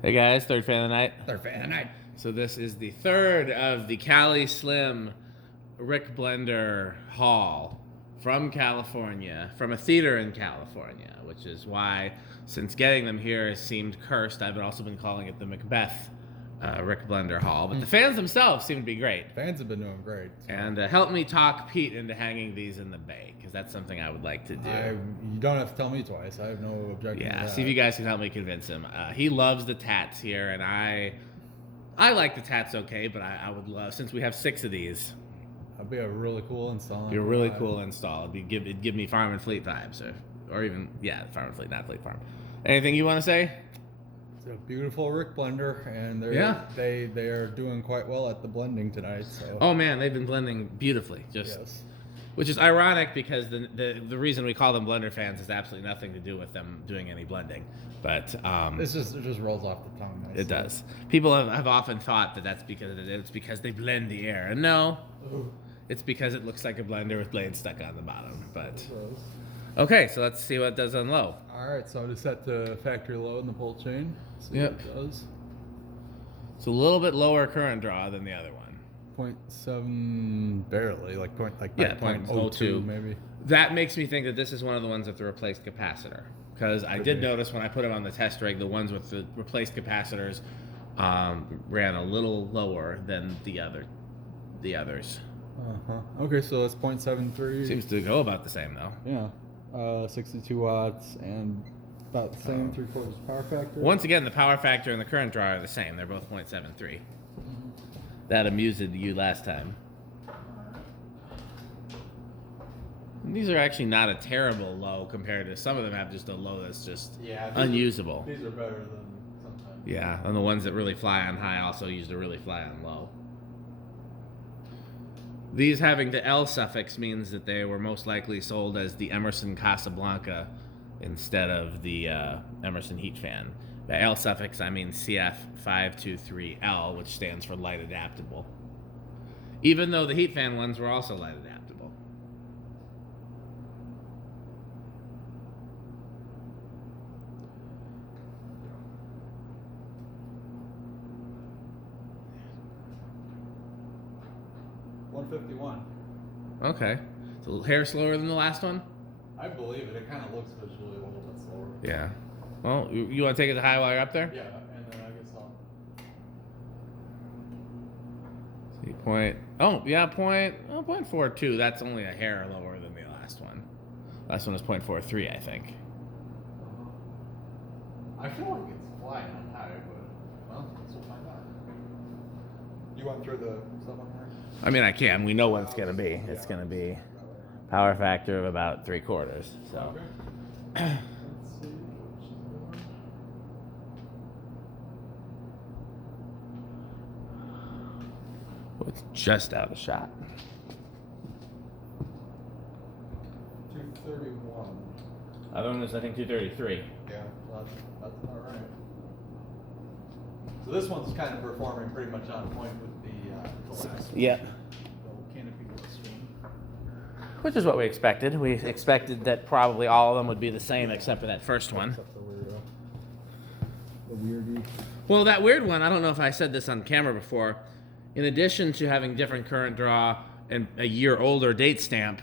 Hey guys, third fan of the night. Third fan of the night. So this is the third of the Cali Slim RickBlender haul from California, from a theater in California, which is why, since getting them here has seemed cursed, I've also been calling it the Macbeth RickBlender haul. But the fans themselves seem to be great. Fans have been doing great. So. And help me talk Pete into hanging these in the bay, because that's something I would like to do. You don't have to tell me twice. I have no objection to that. See if you guys can help me convince him. He loves the tats here, and I like the tats okay, but I would love, since we have 6 of these. That'd be a really cool install. It'd be a really cool install. It'd give me Farm and Fleet vibes, or even, Farm and Fleet, not Fleet Farm. Anything you want to say? It's a beautiful RickBlender, and they are doing quite well at the blending tonight. So. Oh man, they've been blending beautifully. Yes. Which is ironic because the reason we call them Blenderfans has absolutely nothing to do with them doing any blending. But it just rolls off the tongue nicely. It does. People have often thought that that's because they blend the air. And no, it's because it looks like a blender with blades stuck on the bottom. But okay, so let's see what it does on low. All right, so I'm just set to factory low in the pull chain. See what it does. It's a little bit lower current draw than the other one. 0.7 barely, like 0.02 maybe. That makes me think that this is one of the ones with the replaced capacitor, because I did notice when I put them on the test rig, the ones with the replaced capacitors ran a little lower than the others. Okay, so it's 0.73. Seems to go about the same though. Yeah, 62 watts and about the same 3/4 power factor. Once again, the power factor and the current draw are the same. They're both 0.73. That amused you last time. And these are actually not a terrible low compared to some of them have just a low that's just unusable. These are better than sometimes. Yeah, and the ones that really fly on high also used to really fly on low. These having the L suffix means that they were most likely sold as the Emerson Casablanca instead of the Emerson heat fan. By L suffix, I mean CF-523-L, which stands for light adaptable. Even though the heat fan ones were also light adaptable. $151. Okay. It's a little hair slower than the last one? I believe it. It kind of looks visually a little bit slower. Yeah. Well, you want to take it to high while you're up there? Yeah, and then I guess I'll... See, 0.42. That's only a hair lower than the last one. Last one was 0.43, I think. I feel like it's flying on high, but well, we'll find out. You went through the stuff on there? I mean, I can. We know what it's going to be. It's going to be power factor of about 3/4. So. Okay. It's just out of shot. 231. Other one is, I think, 233. Yeah, that's about right. So this one's kind of performing pretty much on point with the last one. Yeah. The canopy will swing. Which is what we expected. We expected that probably all of them would be the same except for that first one. Except the weirdy. Well, that weird one, I don't know if I said this on camera before. In addition to having different current draw and a year older date stamp,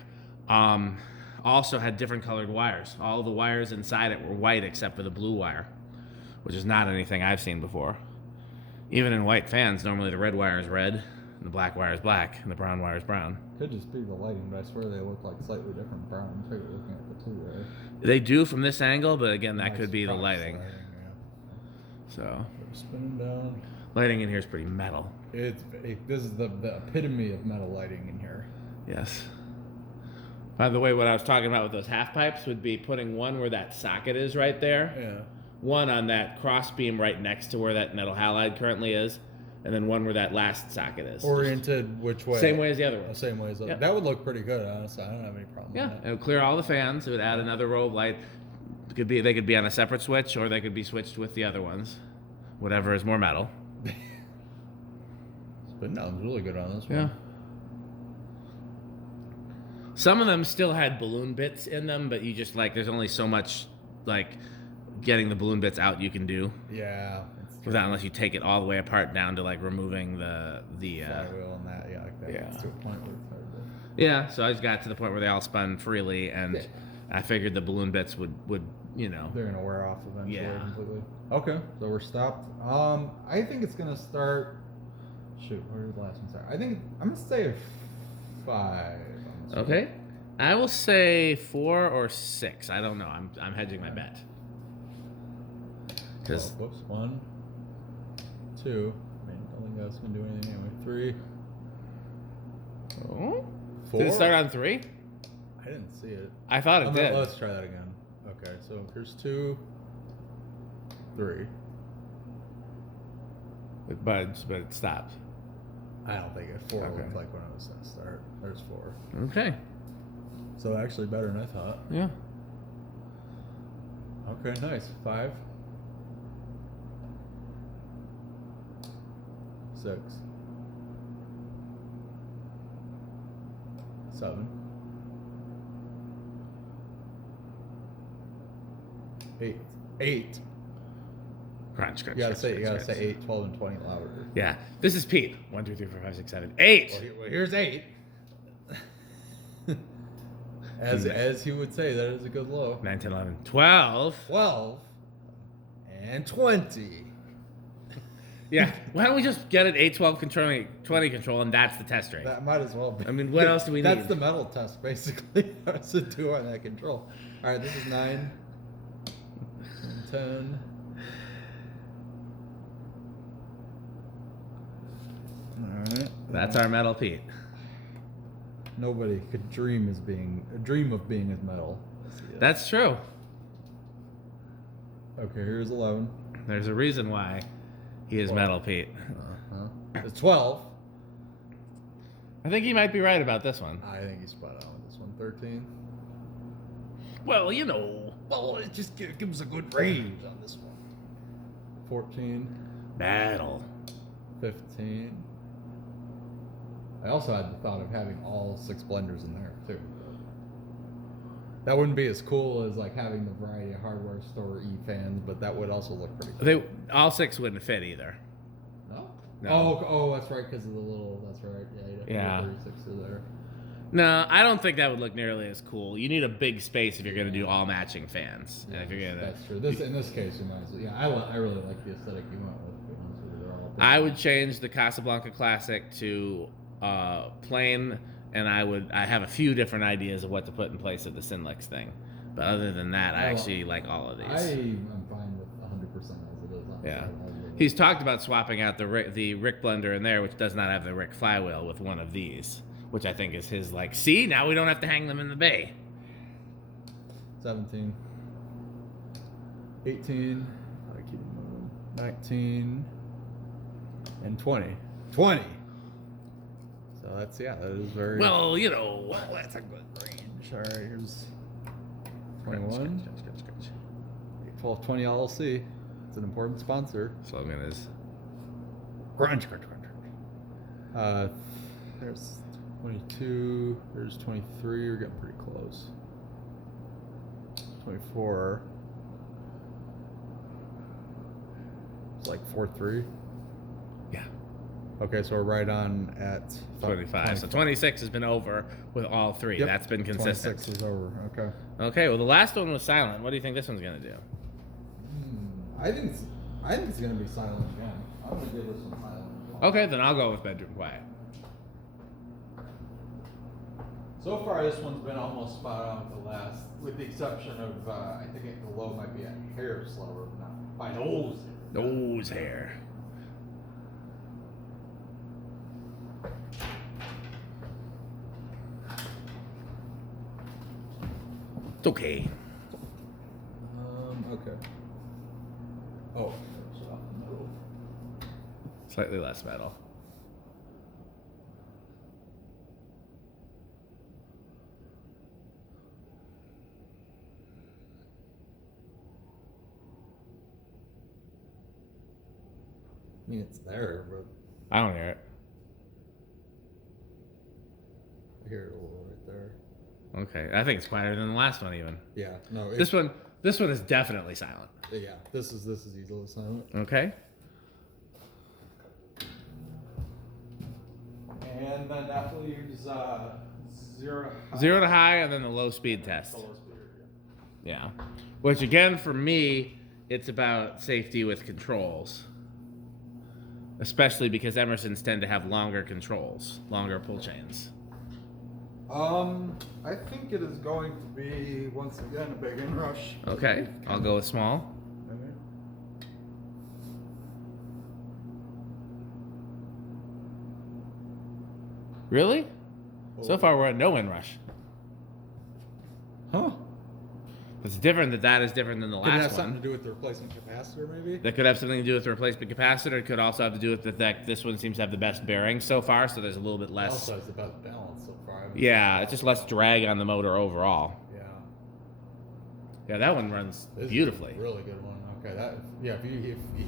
also had different colored wires. All the wires inside it were white except for the blue wire, which is not anything I've seen before. Even in white fans, normally the red wire is red, and the black wire is black, and the brown wire is brown. Could just be the lighting, but I swear they look like slightly different browns. Maybe looking at the two, right? They do from this angle, but again, that could be the lighting. So, spinning down. Lighting in here is pretty metal. This is the epitome of metal lighting in here. Yes. By the way, what I was talking about with those half pipes would be putting one where that socket is right there. Yeah. One on that cross beam right next to where that metal halide currently is, and then one where that last socket is. Oriented which way? Same way as the other one. Same way as the Yep. That would look pretty good, honestly. I don't have any problem Yeah, with that. it would clear all the fans. It would add another row of light. They could be on a separate switch, or they could be switched with the other ones. Whatever is more metal. Spin down's really good on this one. Yeah. Some of them still had balloon bits in them, but you just there's only so much getting the balloon bits out you can do. Yeah. Without unless you take it all the way apart down to like removing the flywheel and that. Yeah. Like that gets to a point where it's hard to. Yeah. So I just got to the point where they all spun freely, and I figured the balloon bits would They're gonna wear off eventually. Yeah. Completely. Okay. So we're stopped. I think it's gonna start. Shoot, where did the last one start? I think I'm gonna say a 5. Okay. I will say 4 or 6. I don't know. I'm hedging my bet. Because whoops, 1, 2. I mean, I don't think that's gonna do anything anyway. 3. Oh. 4. Did it start on 3? I didn't see it. I thought it did. Let's try that again. Okay, so here's 2, 3. But it stopped. I don't think it 4 Okay. looked like when it was gonna start. There's 4. Okay. So actually better than I thought. Yeah. Okay, nice. 5. 6. 7. 8. 8. Crunch. You gotta say 8, 12, and 20 louder. Yeah. This is Pete. 1, 2, 3, 4, 5, 6, 7, 8. Well, here's 8. As he would say, that is a good low. 9, 10, 11, 12. 12 and 20. Yeah. Why don't we just get it 8, 12, 20 control, and that's the test rate? That might as well be. I mean, what else do we need? That's the metal test, basically. What's to do on that control? All right, this is 9, 10. All right. That's our metal Pete. Nobody could dream of being as metal. That's true. Okay, here's 11. There's a reason why he is metal Pete. It's 12. I think he might be right about this one. I think he's spot on with this one. 13. Well, you know. Well, it just gives a good range on this one. 14. Battle. 15. I also had the thought of having all 6 blenders in there too. That wouldn't be as cool as like having the variety of hardware store fans, but that would also look pretty cool. All 6 wouldn't fit either. No. Oh, that's right, because of the little. That's right. Yeah. 36 are there. No, I don't think that would look nearly as cool. You need a big space if you're going to do all matching fans. Yeah, and if you're gonna, that's true. In this case, you might as well. Yeah, I really like the aesthetic you went with. To be honest with you. They're all I would change the Casablanca Classic to plain, and I have a few different ideas of what to put in place of the Sinlex thing. But other than that, I actually like all of these. I'm fine with 100% as it is. Yeah. He's talked about swapping out the RickBlender in there, which does not have the Rick flywheel, with one of these, which I think is his, like, see, now we don't have to hang them in the bay. 17. 18. I keep moving. 19. And 20. 20! So that is very... Well, you know. Well, that's a good range. All right, here's 21. 12, 20 LLC. It's an important sponsor. Slogan is Crunch. There's 22. There's 23. You're getting pretty close. 24. It's like 4-3. Yeah. Okay, so we're right on at 25. So 26 has been over with all 3. Yep. That's been consistent. 26 is over. Okay. Okay, well, the last one was silent. What do you think this one's going to do? I think it's gonna be silent again. I'm gonna give this one silent. Okay, then I'll go with bedroom quiet. So far, this one's been almost spot on with the last, with the exception of I think the low might be a hair slower, but not by nose. Nose hair. It's okay. Okay. Oh, it's off the middle. Slightly less metal. I mean, it's there, but I don't hear it. I hear it a little right there. Okay, I think it's quieter than the last one even. Yeah, no. This This one is definitely silent. Yeah, this is easily silent. Okay. And then definitely use 0 to high. 0 to high, and then the low speed test. Yeah. Which again, for me, it's about safety with controls. Especially because Emersons tend to have longer controls, longer pull chains. I think it is going to be, once again, a big inrush. Okay, I'll go with small. Really? So far, we're at no inrush. Huh? It's different that is different than the last one. Could it have something to do with the replacement capacitor, maybe? That could have something to do with the replacement capacitor. It could also have to do with the fact this one seems to have the best bearings so far, so there's a little bit less. Also has the best balance so far. Yeah, it's just less drag on the motor overall. Yeah. Yeah, that one runs This beautifully. Is a really good one. Okay, that if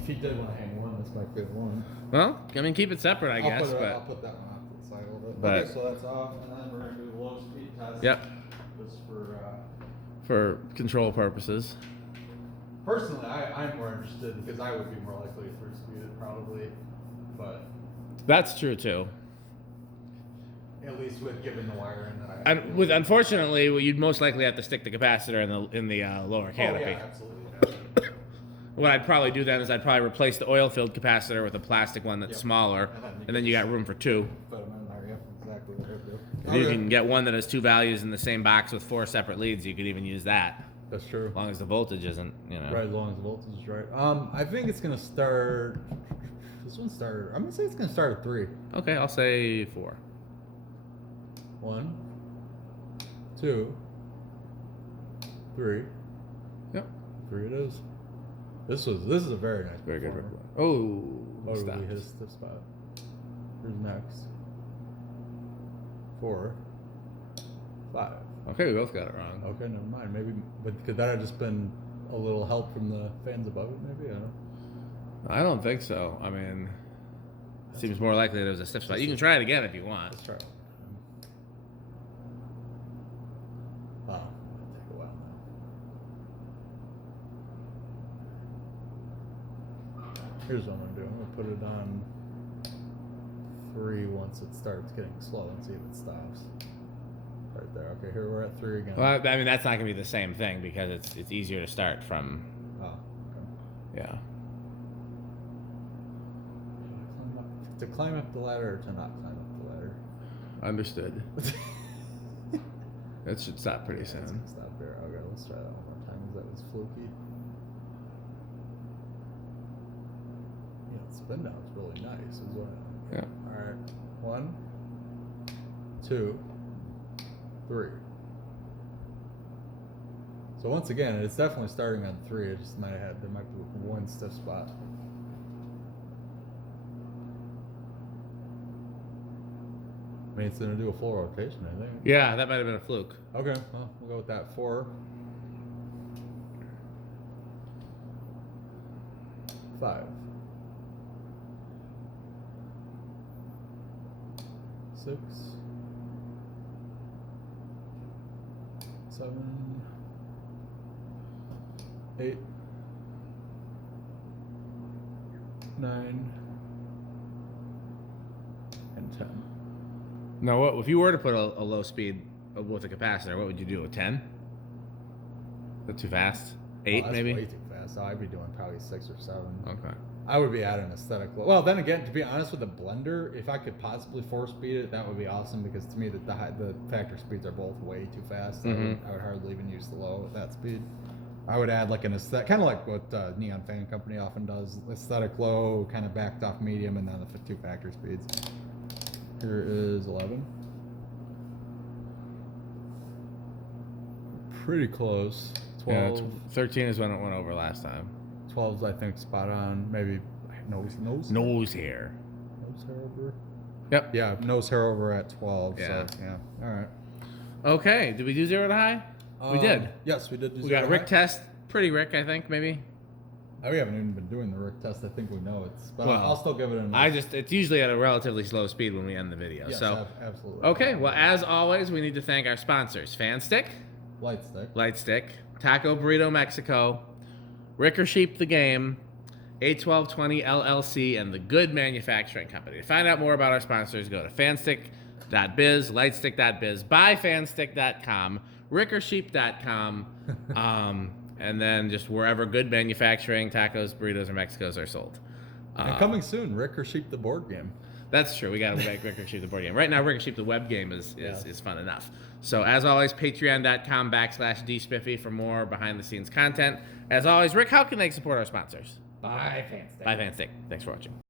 he did want to hang one, this might be the one. Well, I mean, keep it separate, I guess. I'll put that one off to the side a little bit. But, okay, so that's off, and then we're gonna do the low speed test. Yep. Just for control purposes. Personally, I'm more interested because I would be more likely to three-speed it probably, but That's true too. at least with given the wiring that I have. And with unfortunately, you'd most likely have to stick the capacitor in the lower canopy. Oh yeah, absolutely. What I'd probably do then is I'd probably replace the oil-filled capacitor with a plastic one that's smaller, and then you got room for two. Put them in there, yep, exactly what I do. If you can get one that has two values in the same box with 4 separate leads, you could even use that. That's true. As long as the voltage isn't, you know. Right, as long as the voltage is right. I think it's gonna start. This one started. I'm gonna say it's gonna start at 3. Okay, I'll say 4. 1, 2, 3. Yep. 3 it is. This is a very nice. Very good. performer. Oh, Oh, stop. we hit a stiff spot. Here's next. 4, 5. Okay, we both got it wrong. Okay, never mind. Maybe, but could that have just been a little help from the fans above it? Maybe. I don't know. I don't think so. I mean, it seems more likely that it was a stiff spot. You can try it again if you want. Let's try it. Wow, it'll take a while now. Here's what I'm gonna do. I'm gonna put it on 3 once it starts getting slow and see if it stops. Right there. Okay, here we're at 3 again. Well, I mean, that's not gonna be the same thing because it's easier to start from. Oh, okay. Yeah. To climb up the ladder or to not climb up the ladder? Understood. That should stop pretty It's soon. gonna stop there. Okay, let's try that one more time because that was fluky. Yeah, the spin down is really nice as well. Yeah. Alright. 1, 2, 3. So once again, it's definitely starting on 3. It just there might be one stiff spot. I mean, it's gonna do a full rotation, I think. Yeah, that might have been a fluke. Okay, well, we'll go with that. 4, 5, 6, 7, 8, 9, and 10. No, what if you were to put a low speed with a capacitor? What would you do? A 10? Is that too fast? 8 That's maybe? way too fast. I'd be doing probably 6 or 7. Okay. I would be adding aesthetic. Well, then again, to be honest with the blender, if I could possibly 4-speed it, that would be awesome because to me, the factor speeds are both way too fast. I would hardly even use the low at that speed. I would add like an aesthetic, kind of like what Neon Fan Company often does: aesthetic low, kind of backed off medium, and then the 2 factor speeds. Here is 11. Pretty close. 12. Yeah, 13 is when it went over last time. 12's I think spot on. Maybe nose hair. nose hair over. Yep. Yeah, nose hair over at 12. Yeah. So, yeah. All right. Okay. Did we do 0 to high? We did. Yes, we did. We got Rick test. Pretty Rick, I think, maybe. We haven't even been doing the Rick test. I think we know it's. But Well, I'll still give it a. It's usually at a relatively slow speed when we end the video. Yes, so absolutely. okay. Well, as always, we need to thank our sponsors: Fan Stick, Light stick. Light Stick, Taco Burrito Mexico, Rick or Sheep the Game, A1220 LLC, and the Good Manufacturing Company. To find out more about our sponsors, go to fanstick.biz, lightstick.biz, buyfanstick.com, rickorsheep.com, and then just wherever Good Manufacturing, tacos, burritos, or Mexicos are sold. And coming soon, Rick or Sheep the board game. That's true. We got to make Rick or Sheep the board game. Right now, Rick or Sheep the web game is fun enough. So as always, patreon.com/dspiffy for more behind the scenes content. As always, Rick, how can they support our sponsors? Bye, Fanstick. Bye, Fanstick. Thanks for watching.